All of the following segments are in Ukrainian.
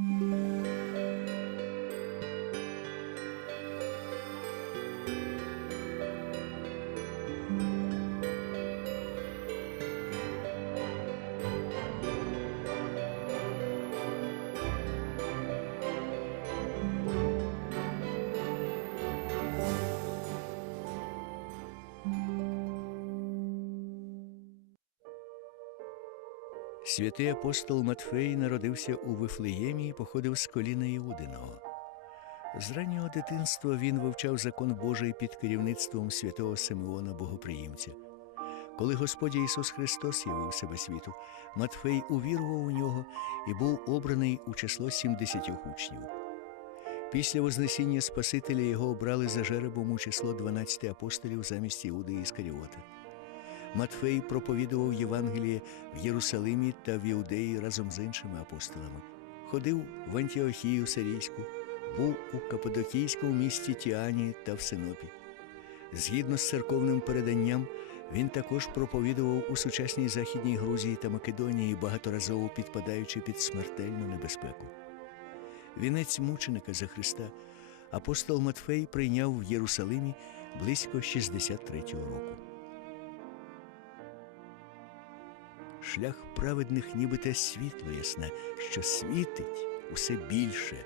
Mm-hmm. Святий апостол Матфей народився у Вифлеємі і походив з коліна Іудиного. З раннього дитинства він вивчав закон Божий під керівництвом святого Симеона Богоприємця. Коли Господь Ісус Христос явив себе світу, Матфей увірував у нього і був обраний у число 70 учнів. Після Вознесіння Спасителя його обрали за жеребом у число 12 апостолів замість Іуди Іскаріоти. Матфей проповідував Євангеліє в Єрусалимі та в Іудеї разом з іншими апостолами. Ходив в Антіохію Сирійську, був у Каппадокійському місті Тіані та в Синопі. Згідно з церковним переданням, він також проповідував у сучасній Західній Грузії та Македонії, багаторазово підпадаючи під смертельну небезпеку. Вінець мученика за Христа апостол Матфей прийняв в Єрусалимі близько 63-го року. Шлях праведних ніби те світло ясне, що світить усе більше.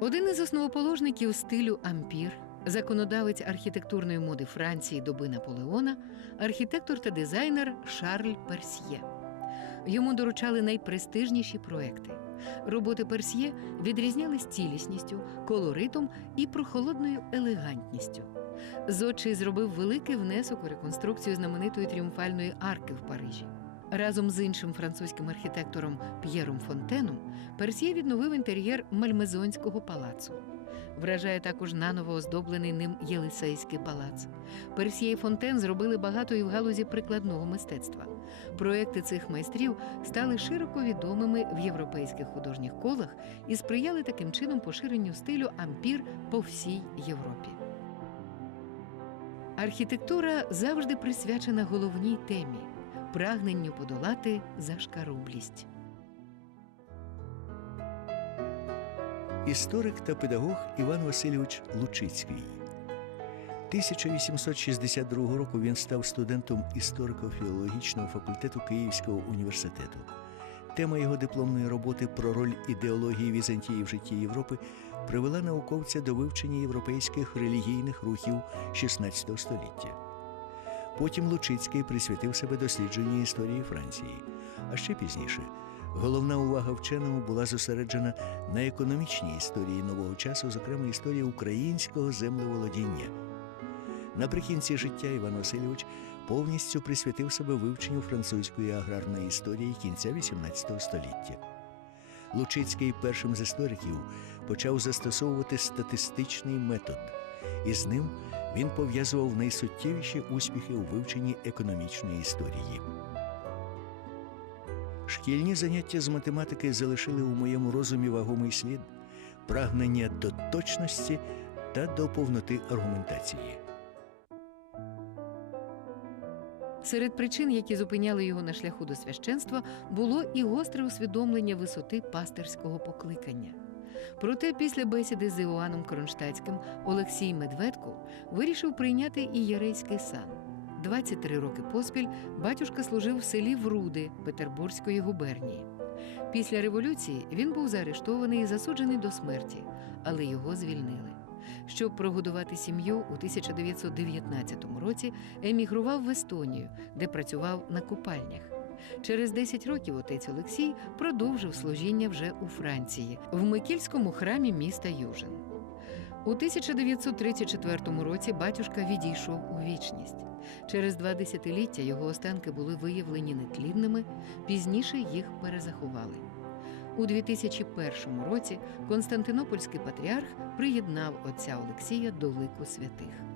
Один із основоположників стилю ампір, законодавець архітектурної моди Франції доби Наполеона, архітектор та дизайнер Шарль Персьє. Йому доручали найпрестижніші проекти. Роботи Персьє відрізнялись цілісністю, колоритом і прохолодною елегантністю. Зодчий зробив великий внесок у реконструкцію знаменитої тріумфальної арки в Парижі. Разом з іншим французьким архітектором П'єром Фонтеном Персьє відновив інтер'єр Мальмезонського палацу. Вражає також наново оздоблений ним Єлисейський палац. Персьє і Фонтен зробили багато і в галузі прикладного мистецтва. Проекти цих майстрів стали широко відомими в європейських художніх колах і сприяли таким чином поширенню стилю ампір по всій Європі. Архітектура завжди присвячена головній темі прагненню подолати зашкарублість. Історик та педагог Іван Васильович Лучицький. 1862 року він став студентом історико-філологічного факультету Київського університету. Тема його дипломної роботи про роль ідеології Візантії в житті Європи привела науковця до вивчення європейських релігійних рухів XVI століття. Потім Лучицький присвятив себе дослідженню історії Франції. А ще пізніше головна увага вченого була зосереджена на економічній історії нового часу, зокрема історії українського землеволодіння. Наприкінці життя Іван Васильович повністю присвятив себе вивченню французької аграрної історії кінця XVIII століття. Лучицький першим з істориків почав застосовувати статистичний метод, і з ним він пов'язував найсуттєвіші успіхи у вивченні економічної історії. Шкільні заняття з математики залишили у моєму розумі вагомий слід, прагнення до точності та до повноти аргументації. Серед причин, які зупиняли його на шляху до священства, було і гостре усвідомлення висоти пастирського покликання. Проте після бесіди з Іоанном Кронштадтським Олексій Медведко вирішив прийняти і єрейський сан. 23 роки поспіль батюшка служив в селі Вруди Петербурзької губернії. Після революції він був заарештований і засуджений до смерті, але його звільнили. Щоб прогодувати сім'ю, у 1919 році емігрував в Естонію, де працював на купальнях. Через 10 років отець Олексій продовжив служіння вже у Франції, в Микільському храмі міста Южин. У 1934 році батюшка відійшов у вічність. Через два десятиліття його останки були виявлені нетлінними, пізніше їх перезаховали. У 2001 році Константинопольський патріарх приєднав отця Олексія до лику святих.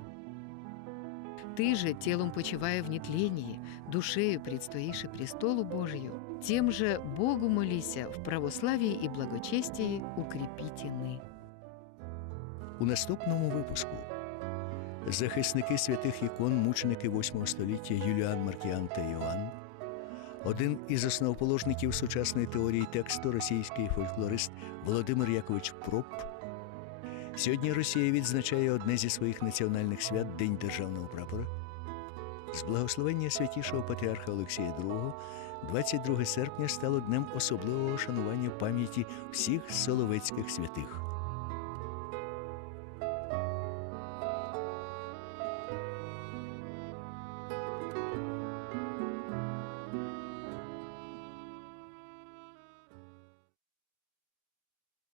Ты же телом почивая в нетлении, душею предстоишь престолу Божию, тем же Богу молися в православии и благочестии укрепите ны. У наступному випуску захисники святих ікон, мученики 8 століття Юліан Маркіан та Іоанн, один із основоположників сучасної теорії тексту, російський фольклорист Володимир Якович Проп. Сьогодні Росія відзначає одне зі своїх національних свят День державного прапора. З благословення святішого патріарха Олексія II 22 серпня стало днем особливого шанування пам'яті всіх соловецьких святих.